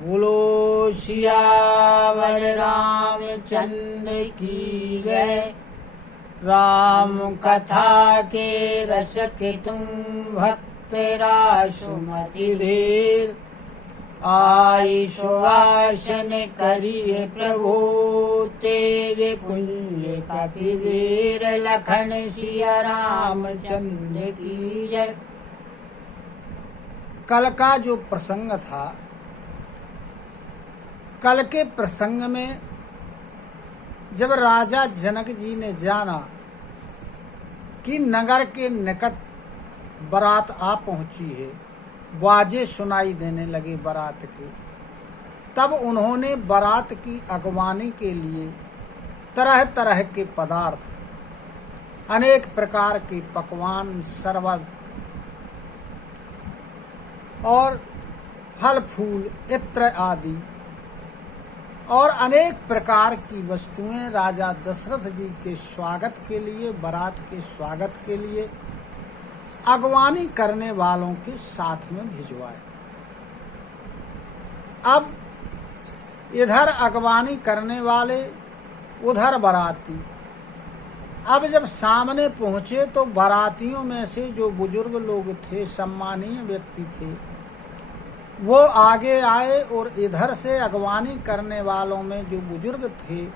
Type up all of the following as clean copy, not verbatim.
बोलो सियावर रामचंद्र की जय। राम कथा के रस के तुम भक्त रासुमति धीर। आई सुवासन करिए प्रभु तेरे पुण्य कपिवीर। लखन सिया रामचंद्र की जय। कल का जो प्रसंग था, कल के प्रसंग में जब राजा जनक जी ने जाना कि नगर के निकट बारात आ पहुंची है, बाजे सुनाई देने लगे बारात के, तब उन्होंने बारात की अगवानी के लिए तरह तरह के पदार्थ, अनेक प्रकार के पकवान, शरबत और फल फूल, इत्र आदि और अनेक प्रकार की वस्तुएं राजा दशरथ जी के स्वागत के लिए, बारात के स्वागत के लिए अगवानी करने वालों के साथ में भिजवाए। अब इधर अगवानी करने वाले, उधर बाराती। अब जब सामने पहुंचे तो बारातियों में से जो बुजुर्ग लोग थे, सम्मानीय व्यक्ति थे, वो आगे आए और इधर से अगवानी करने वालों में जो बुजुर्ग थे,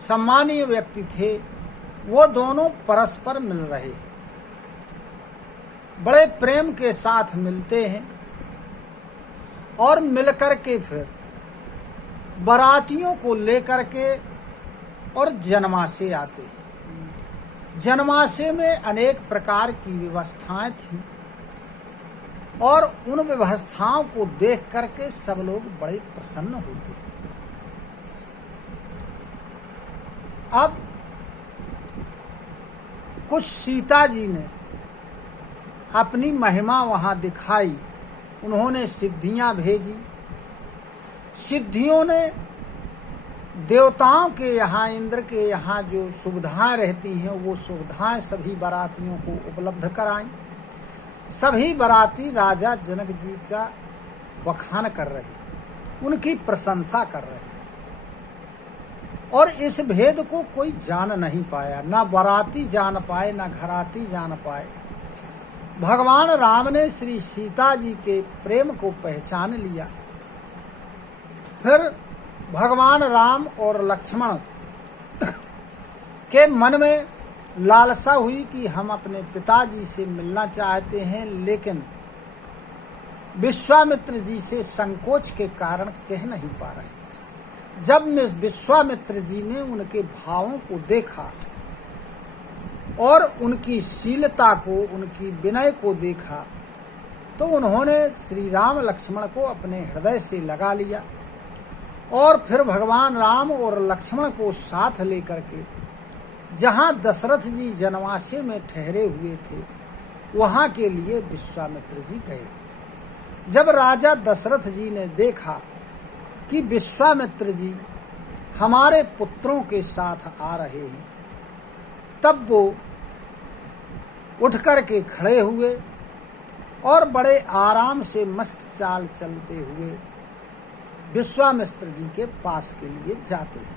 सम्मानीय व्यक्ति थे, वो दोनों परस्पर मिल रहे, बड़े प्रेम के साथ मिलते हैं और मिलकर के फिर बारातियों को लेकर के और जनमासे आते हैं। जनमासे में अनेक प्रकार की व्यवस्थाएं थीं और उन व्यवस्थाओं को देख करके सब लोग बड़े प्रसन्न होते। अब कुछ सीता जी ने अपनी महिमा वहां दिखाई, उन्होंने सिद्धियां भेजी। सिद्धियों ने देवताओं के यहाँ, इंद्र के यहाँ जो सुविधाएं रहती हैं, वो सुविधाएं सभी बारातियों को उपलब्ध कराईं। सभी बाराती राजा जनक जी का बखान कर रहे, उनकी प्रशंसा कर रहे, और इस भेद को कोई जान नहीं पाया, ना बाराती जान पाए, ना घराती जान पाए। भगवान राम ने श्री सीता जी के प्रेम को पहचान लिया। फिर भगवान राम और लक्ष्मण के मन में लालसा हुई कि हम अपने पिताजी से मिलना चाहते हैं, लेकिन विश्वामित्र जी से संकोच के कारण कह नहीं पा रहे। जब विश्वामित्र जी ने उनके भावों को देखा और उनकी शीलता को, उनकी विनय को देखा, तो उन्होंने श्री राम लक्ष्मण को अपने हृदय से लगा लिया और फिर भगवान राम और लक्ष्मण को साथ लेकर के जहां दशरथ जी जनवासे में ठहरे हुए थे, वहां के लिए विश्वामित्र जी गए। जब राजा दशरथ जी ने देखा कि विश्वामित्र जी हमारे पुत्रों के साथ आ रहे हैं, तब वो उठ कर के खड़े हुए और बड़े आराम से मस्त चाल चलते हुए विश्वामित्र जी के पास के लिए जाते हैं।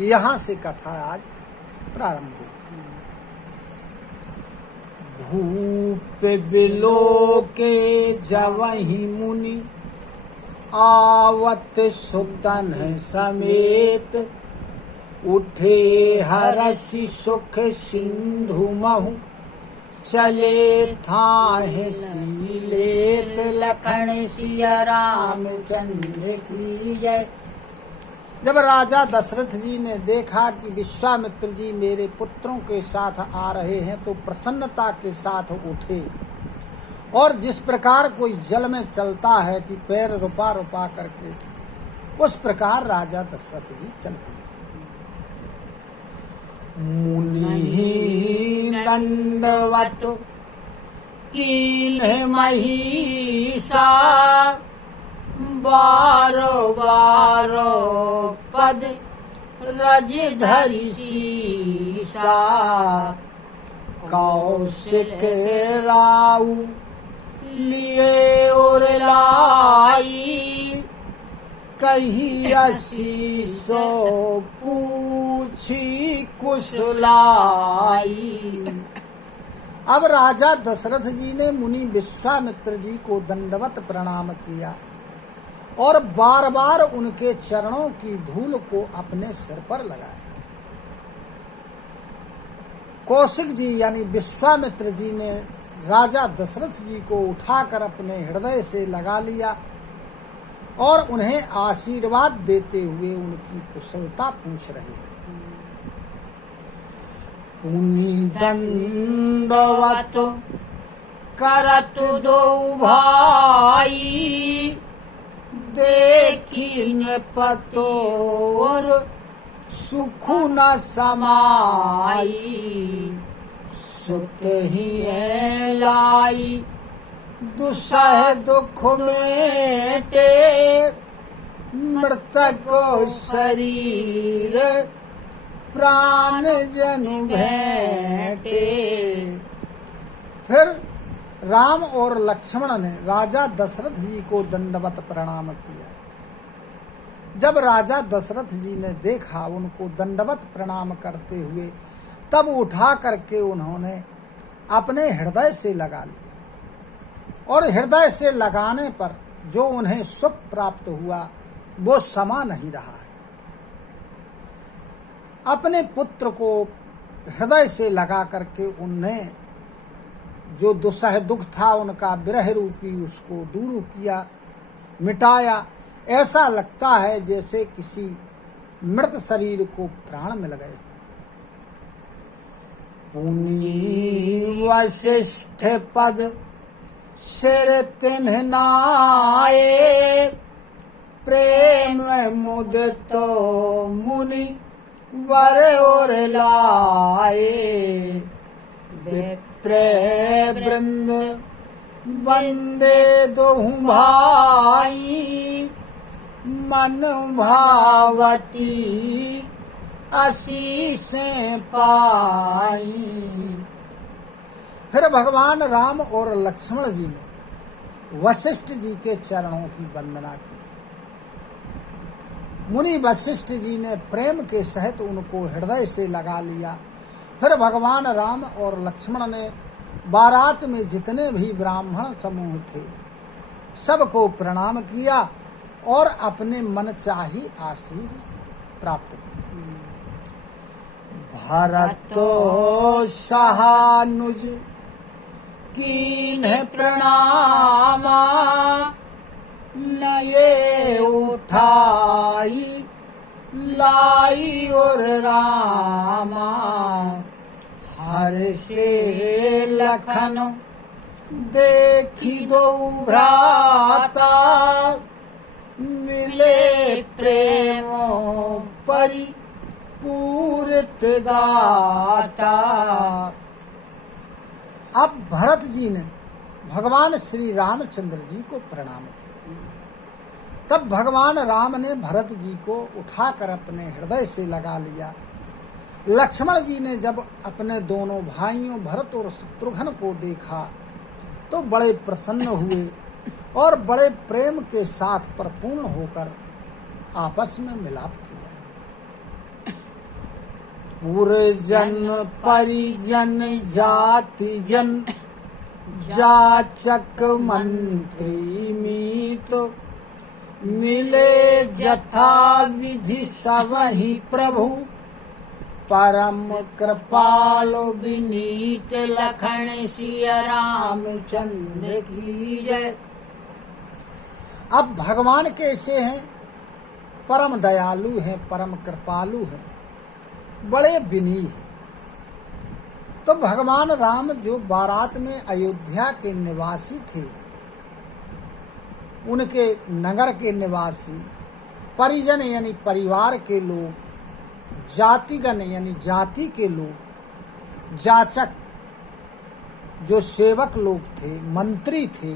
यहाँ से कथा आज प्रारंभ हुई। भूप बिलोके जवहि मुनि, आवत सुतन समेत। उठे हरषि सुख सिंधु महु, चले थाहे सीलेत। लखन सिया रामचंद्र की जय। जब राजा दशरथ जी ने देखा कि विश्वामित्र जी मेरे पुत्रों के साथ आ रहे हैं, तो प्रसन्नता के साथ उठे और जिस प्रकार कोई जल में चलता है कि पैर रुपा रुपा करके, उस प्रकार राजा दशरथ जी चलते। मुनि दंडवत कीन्ह महिषा, बारो बारो पद रज धरि सीसा। कौशिक राउ लिए और लाई, कही असीसो पूछी कुशलाई। अब राजा दशरथ जी ने मुनि विश्वामित्र जी को दंडवत प्रणाम किया और बार बार उनके चरणों की धूल को अपने सिर पर लगाया। कौशिक जी यानी विश्वामित्र जी ने राजा दशरथ जी को उठाकर अपने हृदय से लगा लिया और उन्हें आशीर्वाद देते हुए उनकी कुशलता पूछ रहे हैं। पुनि दंडवत करत दो भाई, देखी नृपतोर सुख न समाई। सुत ही लाई दुसह दुख मेटे, मृतक शरीर प्राण जनु भेंटे। फिर राम और लक्ष्मण ने राजा दशरथ जी को दंडवत प्रणाम किया। जब राजा दशरथ जी ने देखा उनको दंडवत प्रणाम करते हुए, तब उठा करके उन्होंने अपने हृदय से लगा लिया और हृदय से लगाने पर जो उन्हें सुख प्राप्त हुआ वो समा नहीं रहा है। अपने पुत्र को हृदय से लगा करके उन्हें जो दुस्सह दुख था उनका विरह रूपी उसको दूर किया, मिटाया। ऐसा लगता है जैसे किसी मृत शरीर को प्राण मिल गए। पुनि वशिष्ठ पद सिर तिन्ह नाये, प्रेम मुदितो मुनि वर और लाए। विप्र वृंद वंदे दोहु भाई, मन भावती आशीषें पाई। फिर भगवान राम और लक्ष्मण जी ने वशिष्ठ जी के चरणों की वंदना की। मुनि वशिष्ठ जी ने प्रेम के सहित उनको हृदय से लगा लिया। फिर भगवान राम और लक्ष्मण ने बारात में जितने भी ब्राह्मण समूह थे सबको प्रणाम किया और अपने मन चाही आशीष प्राप्त की। भरतो सहानुज कीन्ह प्रणामा, नये उठाई लाई और रामा। हर से लखन देखी दो भ्राता, मिले प्रेमो परि पूरित गाता। अब भरत जी ने भगवान श्री रामचंद्र जी को प्रणाम किया। तब भगवान राम ने भरत जी को उठाकर अपने हृदय से लगा लिया। लक्ष्मण जी ने जब अपने दोनों भाइयों भरत और शत्रुघ्न को देखा तो बड़े प्रसन्न हुए और बड़े प्रेम के साथ परिपूर्ण होकर आपस में मिलाप किया। पुरजन परिजन जाति जन, जाचक मंत्री मीत, मिले जथा विधि सबहि प्रभु, परम कृपालो विनीत लखन सिया रामचंद्र की जय। अब भगवान कैसे हैं? परम दयालु हैं, परम कृपालु हैं, बड़े विनीत हैं। तो भगवान राम जो बारात में अयोध्या के निवासी थे, उनके नगर के निवासी, परिजन यानी परिवार के लोग, जातिगण यानी जाति के लोग, जाचक जो सेवक लोग थे, मंत्री थे,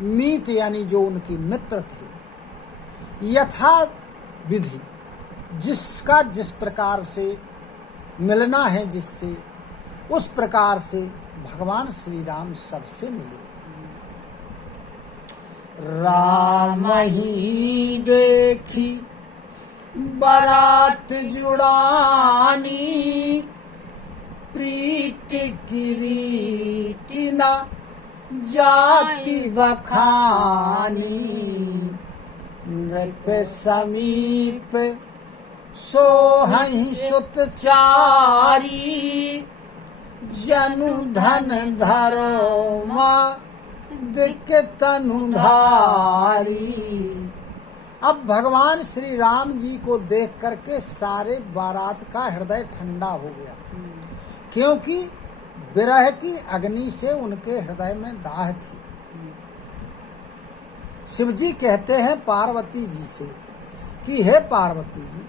मीत यानी जो उनके मित्र थे, यथा विधि जिसका जिस प्रकार से मिलना है, जिससे उस प्रकार से भगवान श्री राम सबसे मिले। राम ही देखी बारात जुड़ानी, प्रीति की रीति न जाति बखानी। नृप समीप सोहहि सुत चारी, जनु धन धरो माँ दिक तनुधारी। अब भगवान श्री राम जी को देख करके सारे बारात का हृदय ठंडा हो गया, क्योंकि विरह की अग्नि से उनके हृदय में दाह थी। शिव जी कहते हैं पार्वती जी से कि हे पार्वती जी,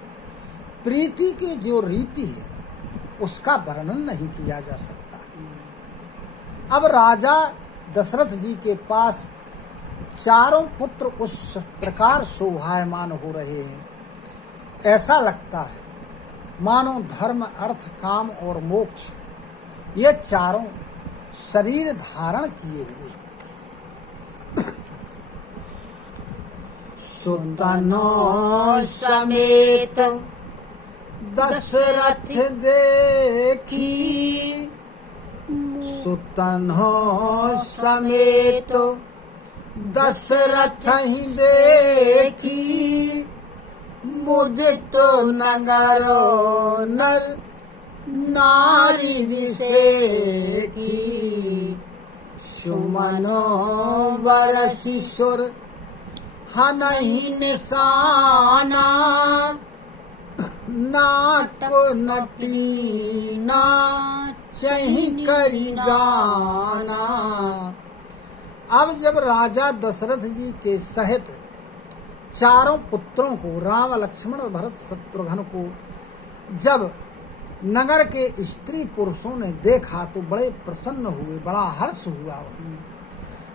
प्रीति की जो रीति है उसका वर्णन नहीं किया जा सकता। अब राजा दशरथ जी के पास चारों पुत्र उस प्रकार शोभायमान हो रहे हैं, ऐसा लगता है मानो धर्म अर्थ काम और मोक्ष ये चारों शरीर धारण किए हुए। सुतनो समेत दशरथ देखी, सुतनो समेत दशरथ ही देखी, मुदित नगरो नर नारी विषेकी। सुमनो बरसि सुर हनहि निशाना, नाट नटीना चहि करि गाना। अब जब राजा दशरथ जी के सहित चारों पुत्रों को राम लक्ष्मण भरत शत्रुघ्न को जब नगर के स्त्री पुरुषों ने देखा तो बड़े प्रसन्न हुए, बड़ा हर्ष हुआ।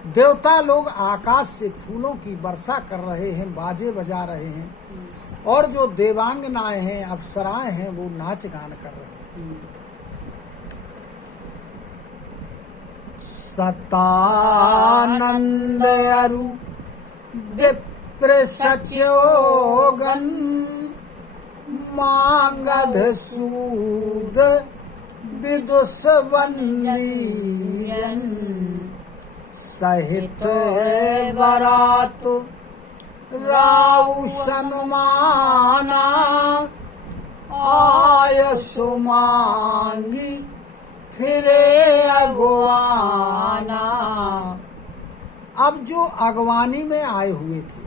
देवता लोग आकाश से फूलों की वर्षा कर रहे हैं, बाजे बजा रहे हैं, और जो देवांगनाएं हैं अप्सराएं हैं वो नाच गान कर रहे हैं। सतानंद अरु विप्र सचोगन, मांगध सूद विदुष वंदीजन। सहित बरात राउ सनुमाना, आय सुमांगी फिरे अगवाना। अब जो अगवानी में आए हुए थे,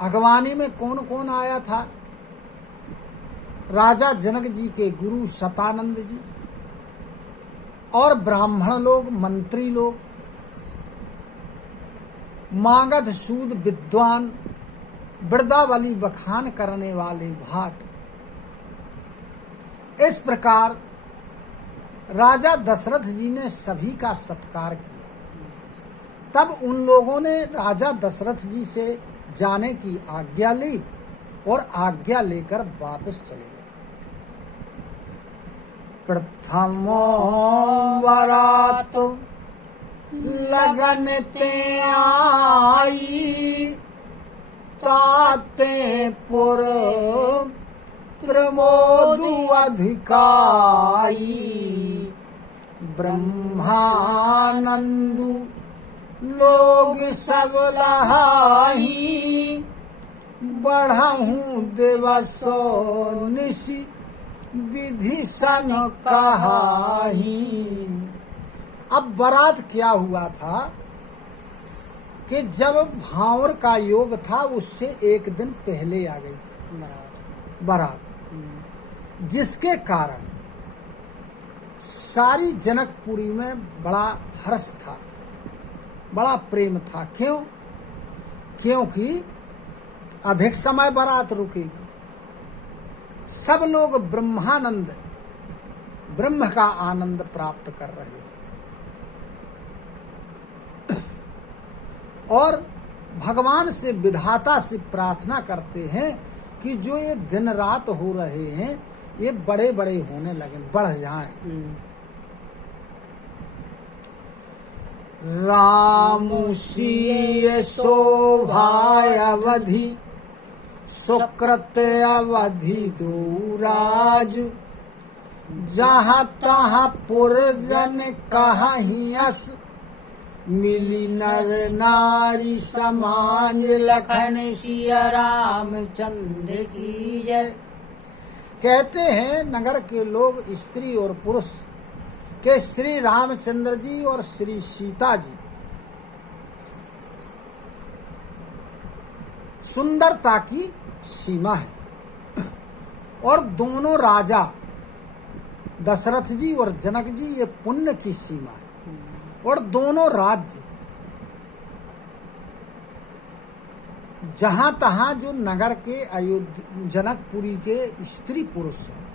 अगवानी में कौन कौन आया था? राजा जनक जी के गुरु शतानंद जी और ब्राह्मण लोग, मंत्री लोग, मागध सूद विद्वान, बिरदावली बखान करने वाले भाट। इस प्रकार राजा दशरथ जी ने सभी का सत्कार किया। तब उन लोगों ने राजा दशरथ जी से जाने की आज्ञा ली और आज्ञा लेकर वापस चले गए। प्रथमो बरात लगन ते आई, ताते पुर प्रमोदु अधिकारी। ब्रह्मानंदु लोग सब लहाही, बढ़हूँ दिवसो निशि विधि सन कहाही। अब बारात क्या हुआ था कि जब भावर का योग था उससे एक दिन पहले आ गई थी बारात, जिसके कारण सारी जनकपुरी में बड़ा हर्ष था, बड़ा प्रेम था। क्यों? क्योंकि अधिक समय बारात रुकेगी। सब लोग ब्रह्मानंद, ब्रह्म का आनंद प्राप्त कर रहे हैं और भगवान से, विधाता से प्रार्थना करते हैं कि जो ये दिन रात हो रहे हैं ये बड़े बड़े होने लगे, बढ़ जाएं। राम सीय शोभाय अवधि सुकृत अवधि दूराज जहाँ तहाँ पुरजन कहीं अस मिली नर नारी समाज लखन सिया रामचंद्र की जय। कहते हैं नगर के लोग स्त्री और पुरुष के श्री रामचंद्र जी और श्री सीता जी सुंदरता की सीमा है और दोनों राजा दशरथ जी और जनक जी ये पुण्य की सीमा है और दोनों राज्य जहां तहां जो नगर के अयोध्या जनकपुरी के स्त्री पुरुष हैं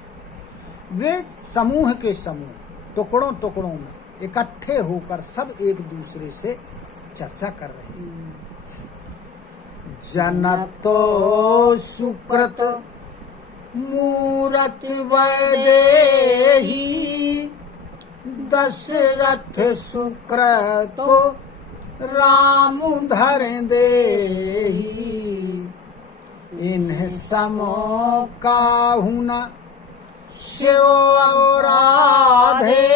वे समूह के समूह टुकड़ों टुकड़ों में इकट्ठे होकर सब एक दूसरे से चर्चा कर रहे हैं। जनतो सुकृत मूरत वैदेही दशरथ सुक्रतो राम धर देही इन्ह समो काहू न शिव राधे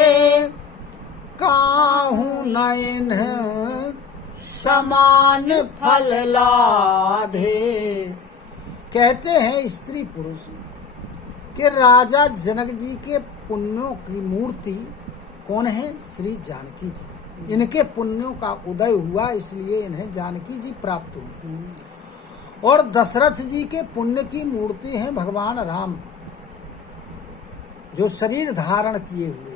काहू न इन्ह समान फल लाधे। कहते हैं स्त्री पुरुष कि राजा जनक जी के पुण्यों की मूर्ति कौन है? श्री जानकी जी। इनके पुण्यों का उदय हुआ इसलिए इन्हें जानकी जी प्राप्त हुई। और दशरथ जी के पुण्य की मूर्ति है भगवान राम जो शरीर धारण किए हुए।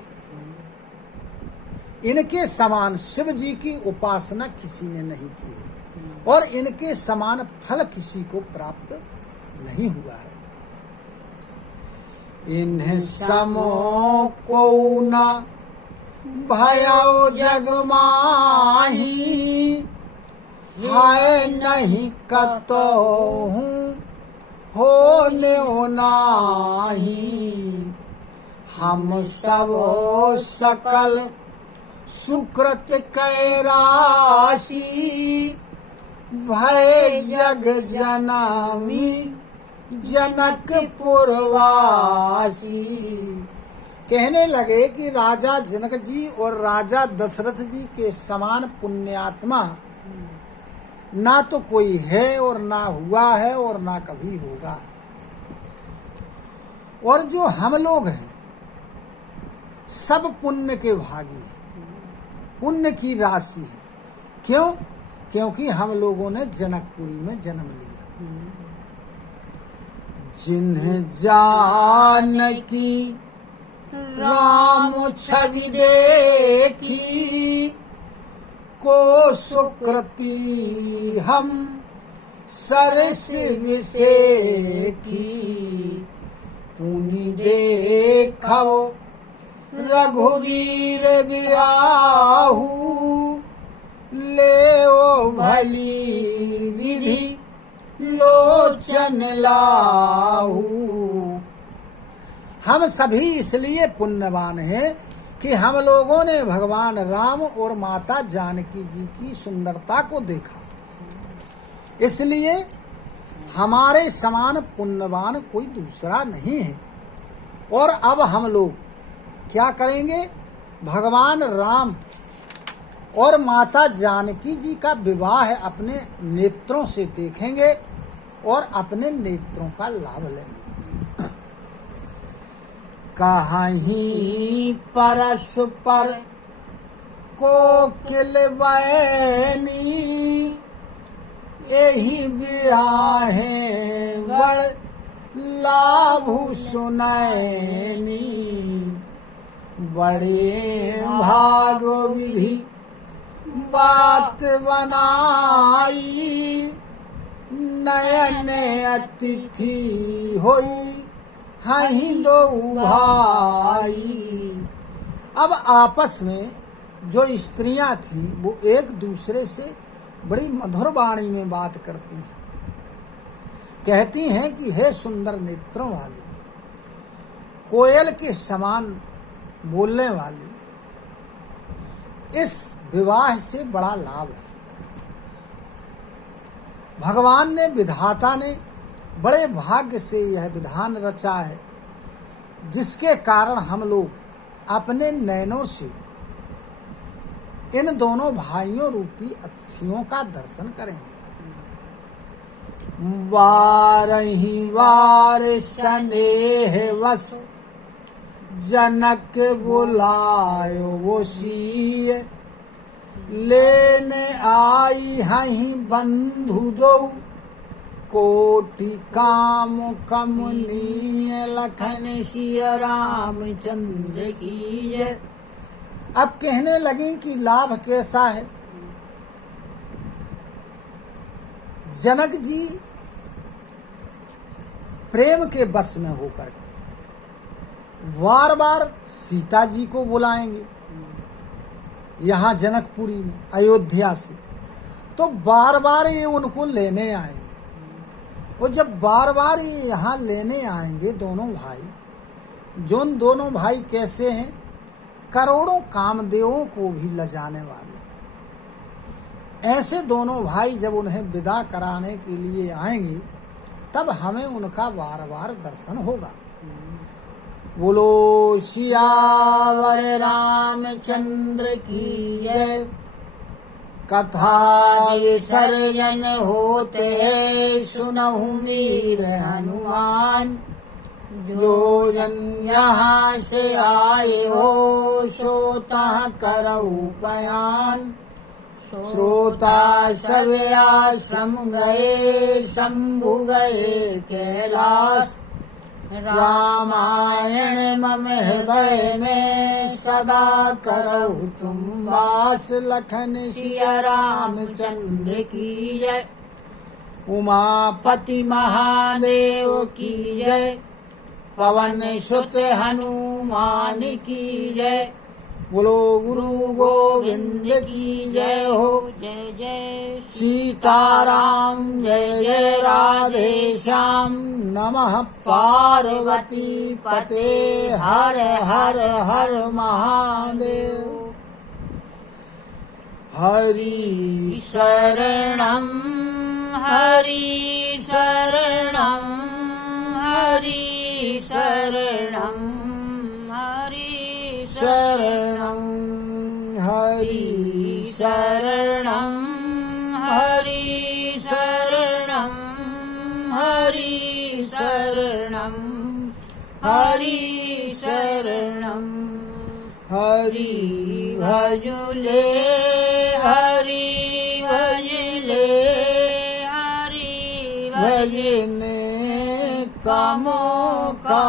इनके समान शिव जी की उपासना किसी ने नहीं की है और इनके समान फल किसी को प्राप्त नहीं हुआ है। इन्हें समो को न भयो जग माही है नहीं कतो हूँ हो नाही हम सबो सकल सुकृत कैराशी भय जग जनामी जनकपुर वासी। कहने लगे कि राजा जनक जी और राजा दशरथ जी के समान पुण्यात्मा ना तो कोई है और ना हुआ है और ना कभी होगा। और जो हम लोग हैं सब पुण्य के भागी हैं, पुण्य की राशि है। क्यों? क्योंकि हम लोगों ने जनकपुरी में जन्म लिया। जिन्हें जानकी राम छवि देखी को सुकृति हम सरस विसेखी पुनि देखो रघुवीर बियाहू ले ओ भली विधि लोचन लाहू। हम सभी इसलिए पुण्यवान हैं कि हम लोगों ने भगवान राम और माता जानकी जी की सुंदरता को देखा, इसलिए हमारे समान पुण्यवान कोई दूसरा नहीं है। और अब हम लोग क्या करेंगे? भगवान राम और माता जानकी जी का विवाह अपने नेत्रों से देखेंगे और अपने नेत्रों का लाभ लेंगे। कहीं परस्पर कोकिल बैनी यही बियाहे बड़ लाभु सुनैनी बड़े भागो विधि बात बनाई नयन अतिथि होई हहीं दो भाई। अब आपस में जो स्त्रियां थीं वो एक दूसरे से बड़ी मधुर वाणी में बात करती हैं। कहती हैं कि हे सुंदर नेत्रों वाली, कोयल के समान बोलने वाली, इस विवाह से बड़ा लाभ है। भगवान ने, विधाता ने बड़े भाग्य से यह विधान रचा है, जिसके कारण हम लोग अपने नयनों से इन दोनों भाइयों रूपी अतिथियों का दर्शन करेंगे। वारही वार स्नेह वश जनक बुलायो वो सीय, लेने आई हहीं बंधु दो, कोटि काम कमनीय, लखन सिया रामचंद्र की जय। अब कहने लगी कि लाभ कैसा है। जनक जी प्रेम के बस में होकर बार बार सीता जी को बुलाएंगे यहाँ जनकपुरी में, अयोध्या से, तो बार बार ये उनको लेने आएंगे। और जब बार बार ये यहाँ लेने आएंगे दोनों भाई, जो दोनों भाई कैसे हैं, करोड़ों कामदेवों को भी लजाने वाले, ऐसे दोनों भाई जब उन्हें विदा कराने के लिए आएंगे, तब हमें उनका बार बार दर्शन होगा। बोलो सियावर रामचंद्र की जय। कथा विसर्जन होते सुनहु वीर हनुमान, जो जन यहाँ से आए हो सो तहाँ करऊ बयान। श्रोता सब आश्रम गए, शंभु गए कैलाश, रामायण मम हृदय में सदा करऊ तुम वास। लखन सिया रामचंद्र की जय। उमापति महादेव की जय। पवन सुत हनुमान की जय। बोलो गुरु गोविंद की जय हो। जय जय सीताराम जय जय राधे श्याम। नमः पार्वती पते हर हर हर महादेव। हरि शरणं हरि शरणं हरि शरणं हरि शरणं हरि शरणं हरि शरणं हरि शरणं हरि शरणं हरि भजले हरि भजले हरि भजने कमो का